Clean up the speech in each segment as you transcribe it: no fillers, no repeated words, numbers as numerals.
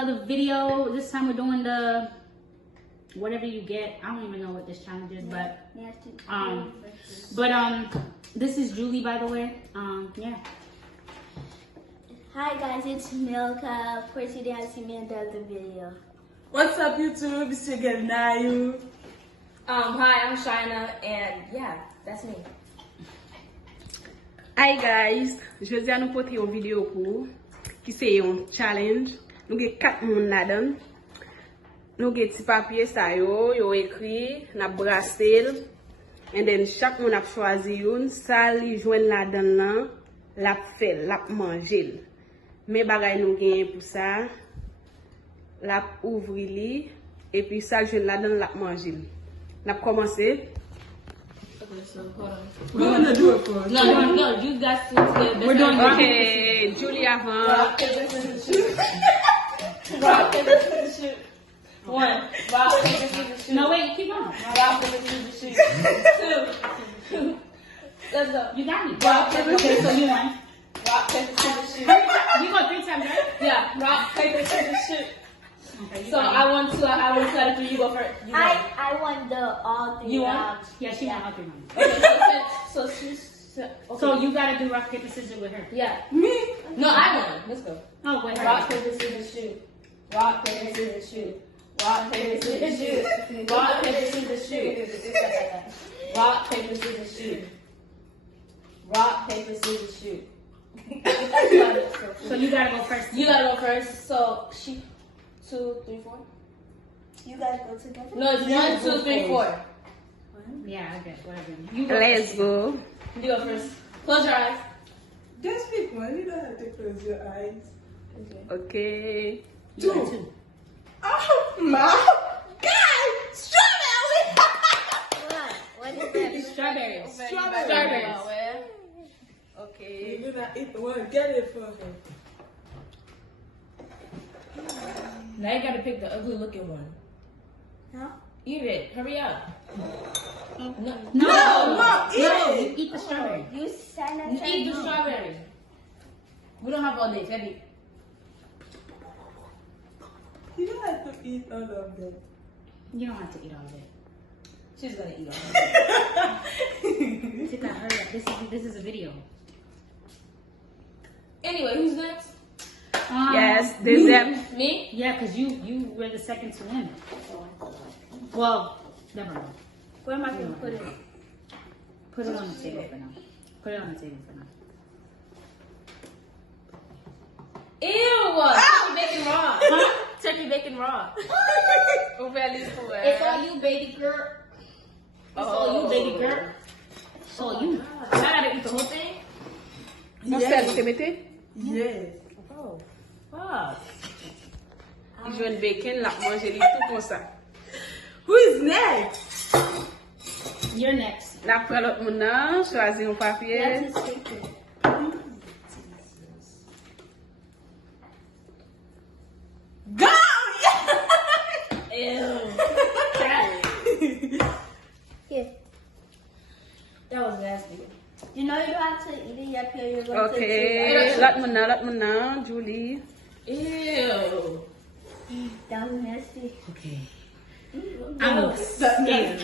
another video. This time we're doing the whatever you get. I don't even know what this challenge is, but this is Julie, by the way. Yeah. Hi guys, it's Milka. Of course you didn't see me in the other video. What's up YouTube? It's your girl Nayu. Hi, I'm Shina, and yeah, that's me. Hi guys, je vais nous porter une vidéo pour qui c'est un challenge. Nous avons 4 moun là-dedans. Nous avons petit papier ça yo écrit, n'a brassé and then chaque moun a choisi une, ça li joine là-dedans la fait, la manger. Mais bagay nous gagne pour ça, la ouvrir li et puis ça joine là-dedans la manger. N'a commencé. Okay, so hold on. We're gonna do it first. No, you guys get We're doing Okay, Julie avant. rock, paper, scissors, shoot. Rock, paper, scissors, shoot. 1. Rock, paper, scissors, shoot. No, wait, keep on. Rock, paper, scissors, shoot. 2. Let's go. You got me. Rock, paper, Okay, so scissors, you shoot. won. Rock, paper, scissors, shoot. You go 3 times, right? Yeah, rock, paper, scissors, shoot. Okay, So I won 2 out of 3. You go first. You go. I won all 3 You won? rounds. Yeah, she won all 3 rounds. Okay, so she's okay. So you gotta do rock, paper, scissors with her. Yeah. Me? No, I won. Let's go. Oh, wait, Rock, paper, scissors, shoot. Rock, paper, scissors, shoot. Rock, paper, scissors, shoot. Rock, paper, scissors, shoot. Rock, paper, scissors, shoot. Rock, paper, scissors, shoot. So you gotta go first. You gotta go first. So she 2, 3, 4. You guys go together? No, it's Yeah, 1, 2, 3, 4. Yeah, I guess, whatever. You Let's go. You go first. Close your eyes. Just pick one. You don't have to close your eyes. Okay. You got 2. 2. Oh my God! Strawberry! What is that? Strawberries. Strawberries. Okay. You're gonna eat one. Get it for her. Now you gotta pick the ugly looking one. Huh? Eat it. Hurry up. No. No, eat it. You eat the strawberry. You said You eat the strawberry. We don't have all day, Febby. You don't have to eat all of them. You don't have to eat all of it. She's gonna eat all of it. Sit down, hurry up. This is a video. Anyway, who's next? Yes, deuxième. Me? Yeah, because you were the second to win. Well, never mind. Where am I going to put it? Put it on the table for now. Put it on the table for now. Ew! Turkey bacon raw. Huh? Turkey bacon raw. It's all you, baby girl. It's all you, baby girl. It's all you. I gotta eat the whole thing? On sait ce que mettez? Yes. Oh. Wow. Il joue une bacon, la manger tout comme ça. Who is next? You're next. La prend l'autre moun nan, choisis un papier. That's his secret. Go! Ew. Here. That was nasty. You know you don't have to eat it yet, Pierre. You're going Okay, l'autre moun nan, Julie. Ew. That was nasty. Okay. I'm scared.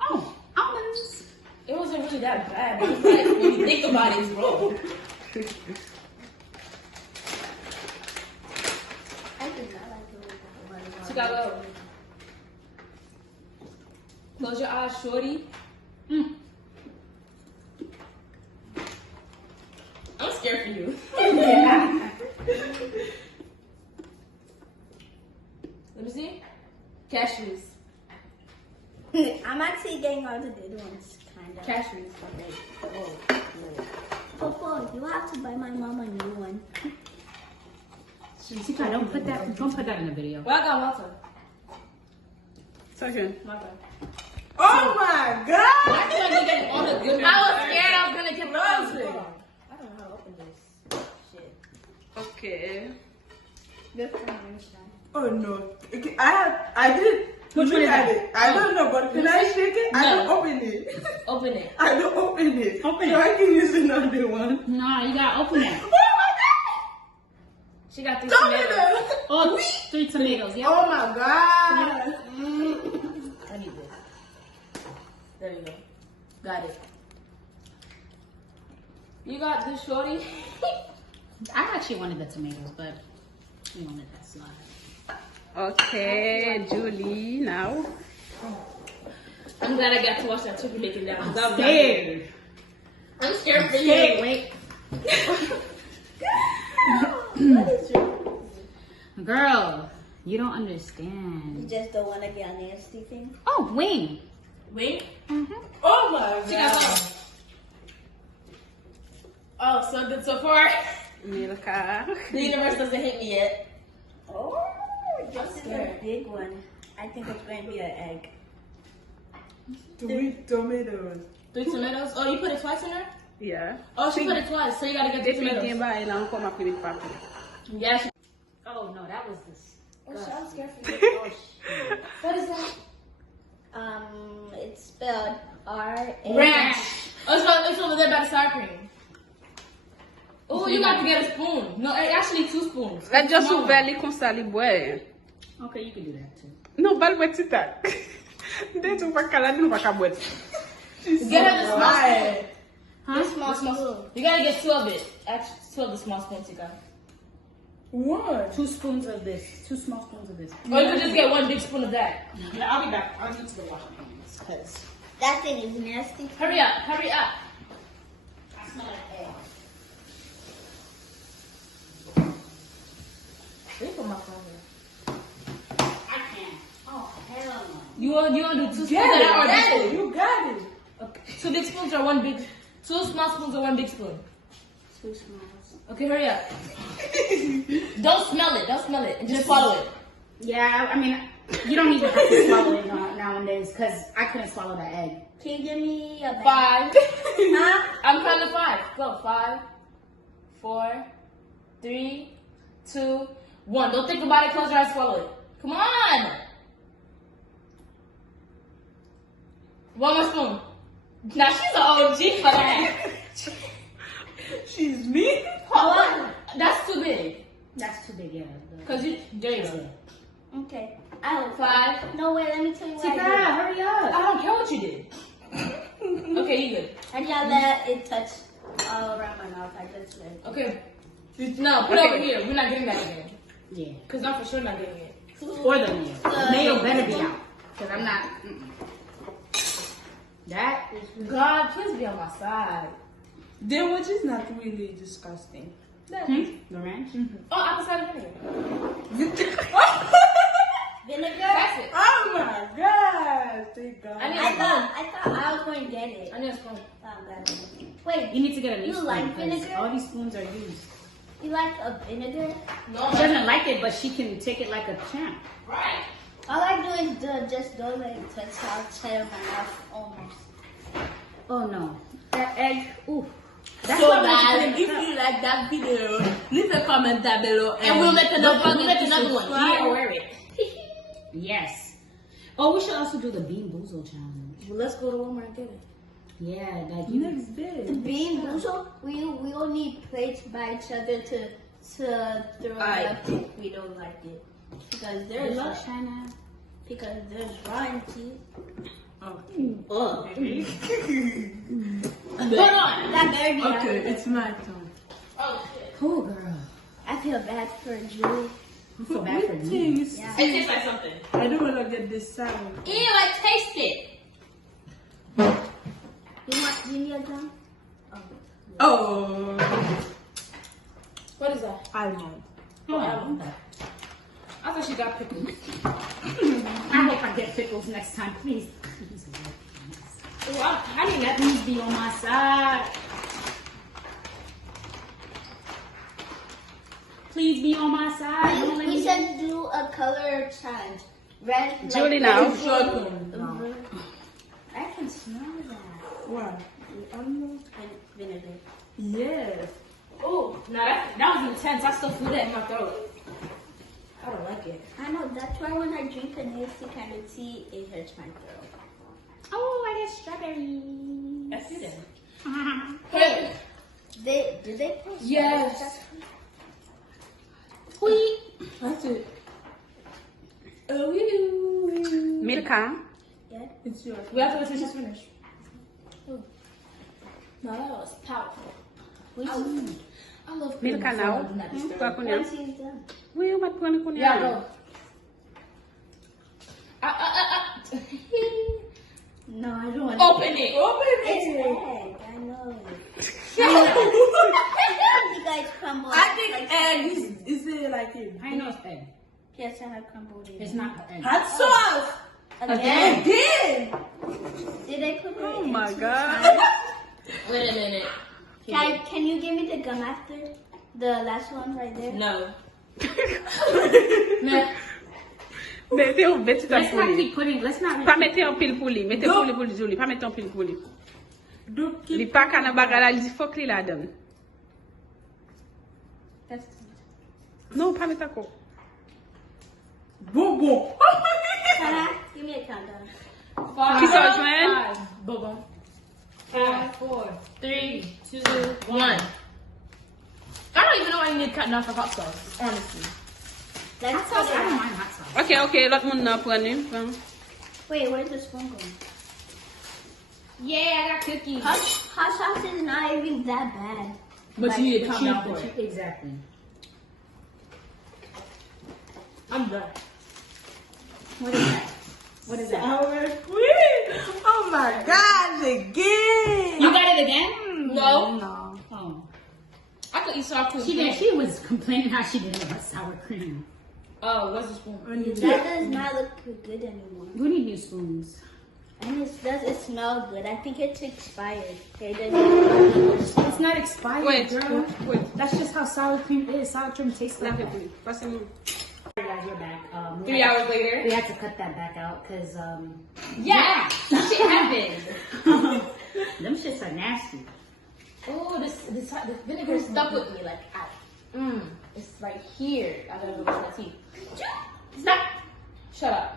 Oh, almonds. It wasn't really that bad. But it's like, when you think about it, it's wrong. I did not like it. Chicago. Close your eyes, shorty. I'm scared for you. Let me see. Cashews. I'm actually getting all the good ones, kind of. Cashews. Popo, you have to buy my mom a new one. Chica, don't put that in the video. Well, I got water. Second. My bad. Oh my God! Why did I get all the good ones? I was scared I was gonna get Close it. I don't know how to open this shit. Okay. Good for Einstein. Oh no. Okay, I did. Which one is at that? it. I don't know, but can I shake it? I No. don't open it. Open it. I don't open it. Open so it. I can use another one. No, you gotta open it. Oh my God! She got 3 tomatoes. Oh, 3 tomatoes. Yep. Oh my god. I need this. There you go. Got it. You got this, shorty? I actually wanted the tomatoes, but we wanted that slide. Okay, Julie, now. I'm glad I got to watch that turkey bacon down. I'm scared. I'm scared for Scared, you. wait. What is it? Girl, you don't understand. You just don't want to get a nasty thing? Oh, wing. Wait. Mm-hmm. Oh my She got some. Oh, so good so far. Milka. The universe doesn't hit me yet. Oh, this is a big one. I think it's going to be an egg. 3 tomatoes. 3 tomatoes. Oh, you put it twice in there? Yeah. Oh, she put it twice, so you gotta get 2 Depuis tomatoes. qu'elle va, elle a encore ma petite papi. Yeah. She... Oh, no, that was this. Oh, shit, I'm scared for you. Oh, shit. What is that? It's spelled R-A. Ranch. Oh, it's over there by the sour cream. Oh, you got to get a spoon. No, actually 2 spoons. Elle just ouvert les comme ça, les bois. Okay, you can do that too. Non, pas le bois petit tac. Dès tu vas calade, nous pas qu'à boire. Get her the small spoon. Huh? Small spoon. You gotta get 2 of it. Actually, 2 of the small spoons you got. What? 2 spoons of this. 2 small spoons of this. Or you could just get 1 big spoon of that. Yeah, I'll be back. I'll need to go wash my hands. Because That thing is nasty. Hurry up, hurry up. I smell like egg. Let me put my phone here. I can't. Oh, hell no. You want to do 2 spoons of that or big spoon? You got it. Okay. 2 big spoons or 1 big... 2 small spoons or 1 big spoon? 2 smalls. Okay, hurry up. Don't smell it. Don't smell it. And just swallow it. Yeah, I mean, you don't even have to swallow it nowadays because I couldn't swallow that egg. Can you give me a bag? 5. Huh? I'm counting to 5. Go. 5, 4, 3, 2, 1. Don't think about it. Close your eyes. Swallow it. Come on. 1 more spoon. Now she's an OG for that. She's me? Hold on. That's too big. That's too big, yeah. Cause there you go. Okay. I will 5. No, wait, let me tell you what Tika, I hurry I up. don't care what you did. Okay, you good. did. And y'all let it touch all around my mouth. I just let it. Okay. No, put it over here. We're not getting that again. Yeah. Cause I'm for sure not getting it. Or the mayo. The mayo better be out. Because I'm not. That is. God, please be on my side. The which is not really disgusting. The ranch? Oh, apple cider vinegar. Vinegar? That's it. Oh my god! Thank God. I need I a spoon. thought I was going to get it. I need a spoon. Wait, You need to get a new You spoon. like 'cause vinegar? all these spoons are used. you like a vinegar? No, She doesn't like it, but she can take it like a champ. right. All I do is just don't let it touch outside of my mouth almost. Oh no. That egg. Ooh. That's So why I want guys, to put it if in the you like that video, leave a comment down below and we'll make another one. subscribe. Yeah, wear it. Yes. Oh, we should also do the Bean Boozle challenge. Well, let's go to Walmart and get it. Yeah, like you. Next day. The bean boozle, we all need plates by each other to throw it up if we don't like it. Because Good there's luck, China. rotten teeth. Ugh. Hold on. That better be Okay, out. it's my turn. Oh, shit. Oh, girl. I feel bad for Julie. I feel bad for you. Things. Yeah. It tastes like something. I don't want to get this sound. Ew, I taste it. You need a gum? Oh, What is that? almond. Oh, I love that. I thought she got pickles. I hope I get pickles next time, please. Please, Ooh, I need that. please be on my side. Please be on my side. Don't let We me- should do a color challenge. Red. Julie like, now. red- I can smell that. What? Almond? Vinegar. Yes. Oh, no, that was intense. I still feel that in my throat. I don't like it. I know, that's why when I drink a nasty kind of tea, it hurts my throat. Oh, I get strawberry. I see that. Hey. Did they post Yes. that? Milka. Yeah. It's yours. We have to wait till she's finished. No, that was powerful. I love Milka now. Kwa kunya. Once he's done. Wait, what kunya kunya? Yeah, go. No, I don't want Open it. Open It's it. egg. I know. You guys crumble. I think like egg is it like it? I know it's egg. Yes, I have crumbled it. It's not egg. Hot sauce. Again. Again. Did I put it Oh in my two God. times? Wait a minute. Can you give me the gum after? The last one right there? No. Mettez un petit Let's not tamponi. keep putting. Let's not. Pas mettre un pile pour lui. Mettez pour lui pour Julie. Pas mettre un pile pour lui. Li pa kana bagala, li di fok li la donne. That's Non, pas mettre encore. Bonbon. Sarah, give me a countdown. Qui s'en joint? Bonbon. 5, 4, 3, 2, 1. I don't even know why you need cutting off for hot sauce, honestly. Let's hot put sauce. it I don't on. mind hot sauce. Ok, l'autre monde nan pren ni. Pren. Wait, where's the spoon going? Yeah, I got cookies. Hot sauce is not even that bad. But you need to But calm down for but it. Exactly. I'm done. What is that? What is that? Sour cream. Oh my gosh, again. You got it again? No. No. Oh. I could eat sour cream. She was complaining how she didn't have sour cream. Oh, what's the spoon? That does not look good anymore. We need new spoons. And it smell good. I think it's expired. Okay, it doesn't. It's not expired, Wait, girl. wait. That's just how sour cream is. Sour cream tastes like Lafe it. pou li. Pase mou. Guys, we're back. 3 hours later. We had to cut that back out because Yeah, that shit happened. them shits are nasty. Oh, the vinegar stuck with me like, it's right here. I gotta go brush my teeth. Stop. Shut up.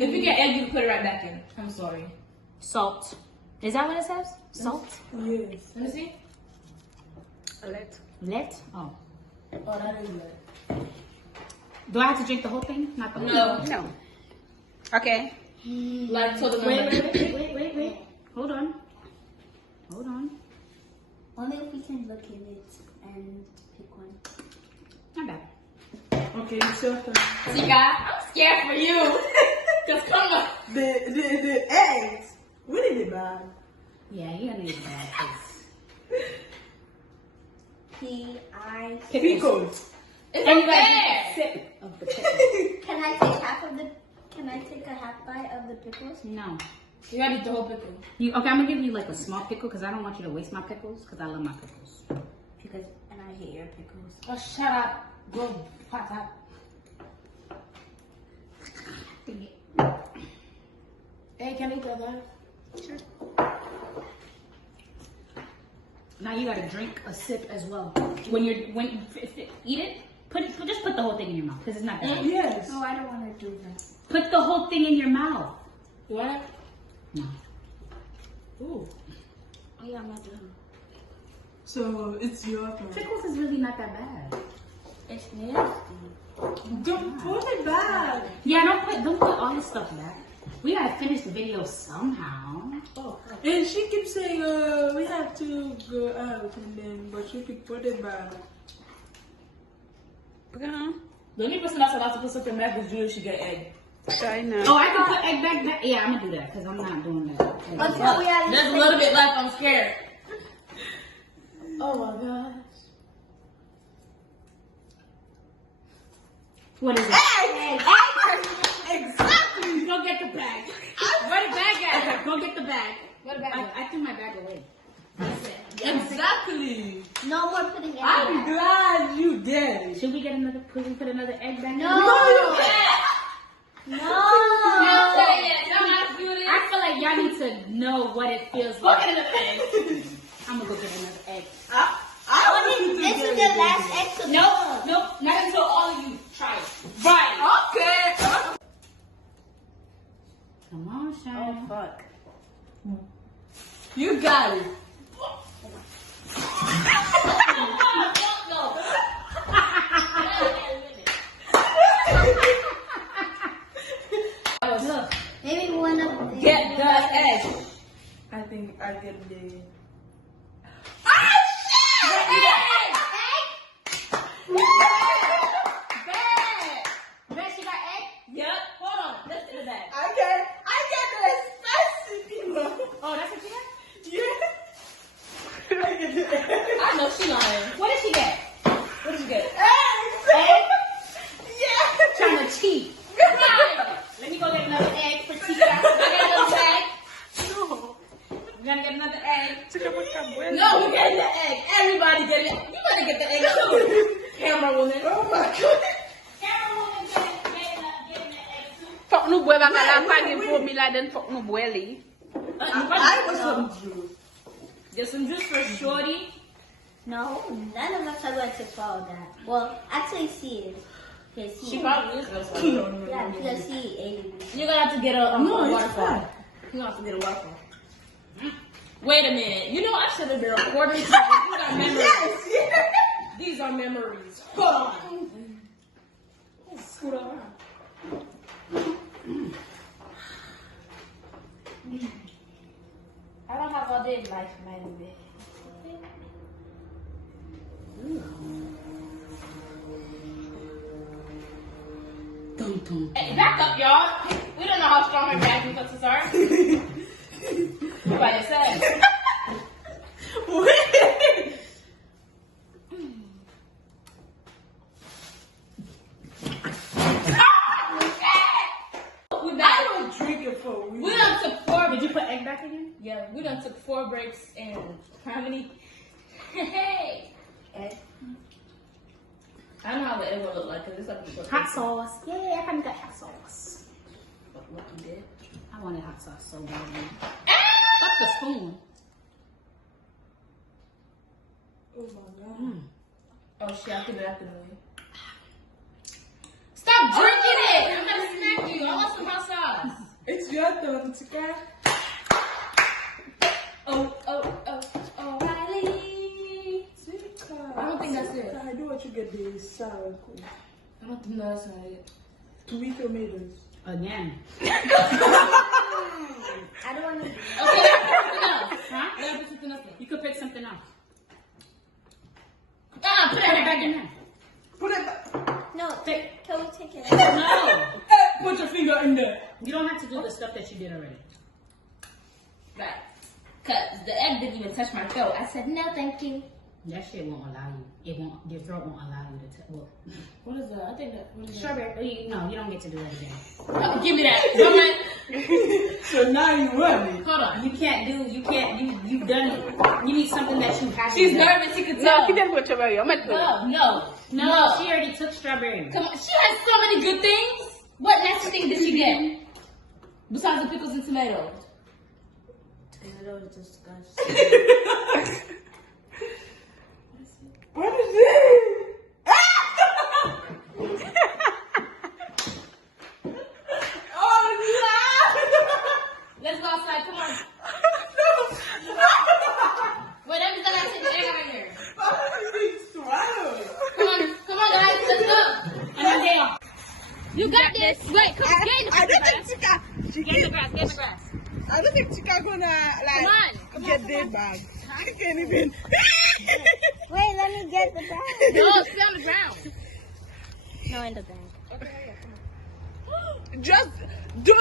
If you get egg, you can put it right back in. I'm sorry. Salt. Is that what it says? Salt? Yes. Let me see. Let. Let? Oh. Oh, that is good. Do I have to drink the whole thing? Not the whole No. No. Ok. Like, so the Wait. Hold on. Only if we can look in it and pick one. Not bad. Okay, it's your turn. Chica, I'm scared for you. Cause come on. The eggs. What is it, bad? Yeah, you're gonna need a bad face. P.I. Pickles. It's And you unfair. gotta take a sip of the pickle. Can I take a half bite of the pickles? No. You gotta eat the whole pickle. Okay, I'm gonna give you like a small pickle because I don't want you to waste my pickles because I love my pickles. And I hate your pickles. Oh, shut up. Go. Hot. Hey, can I eat that? Sure. Now you gotta drink a sip as well. When eat it, just put the whole thing in your mouth because it's not that bad. Yes. No, I don't want to do that. Put the whole thing in your mouth. You want it? No. Ooh. Oh, yeah, I'm not doing it. So it's your turn. Pickles is really not that bad. It's nasty. Don't put it back. Yeah, don't put all this stuff back. We gotta finish the video somehow. Oh. And she keeps saying, we have to go out, and then, but she could put it back. Pren. The only person that's allowed to put something back is Julie. She get egg. China. Oh, I can put egg back. Yeah, I'm gonna do that because I'm not doing that. Until we are There's a little bit left. I'm scared. Oh my gosh. What is it? Exactly. Go get the bag. Where the bag at? Go get the bag. What about I threw my bag away. Exactly. no more putting egg I'm back. glad you did. Should we get another? Could we put another egg back? No. No, you No. I feel like y'all need to know what it feels like. I'm gonna go get another egg. This is the last egg. So Nope, not until all of you try it. Right. Okay. Come on, Shine. Fuck. You got it. No. gonna Get the egg. I think I get the. Bet she got egg? Yep. Hold on. Let's do that. I get the spicy people. Oh, that's what she got? Yeah. I get the egg. I know she lying. What did she get? What did you get? Egg? Yeah. Trying to cheat. Right. Let me go get another egg for Tika. I got another egg. No. We're gonna get another egg. No, we're getting the egg. Everybody get it. You better get the egg too. Camera woman. Oh my god. Camera woman getting the egg too. Fok nou bwe baka la page formula den fok nou bwe li. I want some juice. Get some juice for Shorty. No, none of us are going to follow that. Well, actually, she is. Because She probably is gonna swallow. yeah, because she ate it. You're gonna have to get a No, it's waterfall. fine. You're gonna have to get a waterfall. Wait a minute. You know I should have been recording. You got memories. Yes. These are memories. Hold on. Scoot around. I don't have all day life, man. Hey, back up, y'all. We don't know how strong our dragon pussies are. Nobody said. Wait. I don't drink it for a week. We done took 4. Did you put egg back again? Yeah, we done took 4 breaks and how many? Hey. I don't know how the egg will look like because it's like Hot sauce. Yeah, I kinda got hot sauce. What you did? I wanted hot sauce so badly. Fuck the spoon. Oh my god. Oh shit, I think that's the way. Stop drinking it! I'm gonna smack you. I want some hot sauce. It's your turn, Tika. Oh. Tika. I don't think that's it. I do want you get the sour cream. I don't think that's not it. 2 tomatoes. Again. I don't want to. Okay, something else. Huh? What happened to something else? You could pick something else. Ah, put Put it it back in there. Put it back. No, Take- can we take it? No. Put your finger in there. You don't have to do the stuff that you did already. Right. Cause the egg didn't even touch my throat. I said no, thank you. That shit won't allow you. It won't. Your throat won't allow you to. Well, What is that? I think that. What is that? strawberry. No, you don't get to do that again. Oh, give me that. Woman. So now you want it. Hold on. You can't do. You can't. You've done it. You need something that you haven't. She's done. nervous. You can No, tell. ki den po chebe yo. Met No. No, she already took strawberry. Come on. She has so many good things. What nasty thing did she get? Besides the pickles and tomatoes. Tomatoes disgusting. What is it? Let's go outside. Come on. Wait, let me take the egg out of here. Come on, guys. Let's go. And then You got this. Wait, come on. Get in I the don't grass. think Tika. Get in the grass. Get in the grass. I don't think Tika gonna like Come on. Come get their bag. I can't even. Wait, let me get the bag. No, stay on the ground. No, in the bag. Just do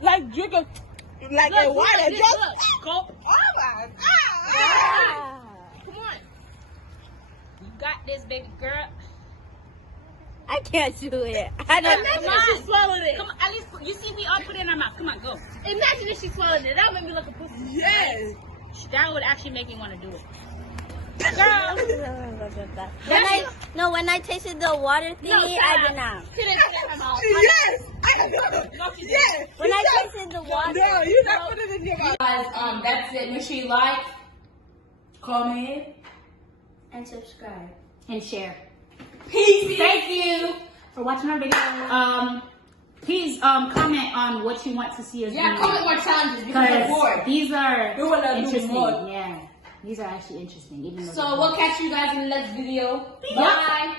like drink a like a water. like this, Just look. go. Oh my god. Ah. Come on. you got this, baby girl. I can't do it. I don't Imagine know. if she swallowed it. Come on, at least you see we all put it in our mouth. Come on, go. Imagine if she swallowed it. That would make me look a pussy. Yes. That would actually make me want to do it. When I tasted the water thingy, I did not. She didn't put it in her mouth. Yes. I know. Yes. When I tasted the water, No, you not put it in your mouth. Guys, that's it. Make sure you like, comment, and subscribe. And share. peace. Thank you for watching our video. Please comment on what you want to see us do. Yeah, comment more challenges because we're Because bored. these are We wanna do interesting. more. Yeah, these are actually interesting. Even though So we'll catch you guys in the next video. Bye.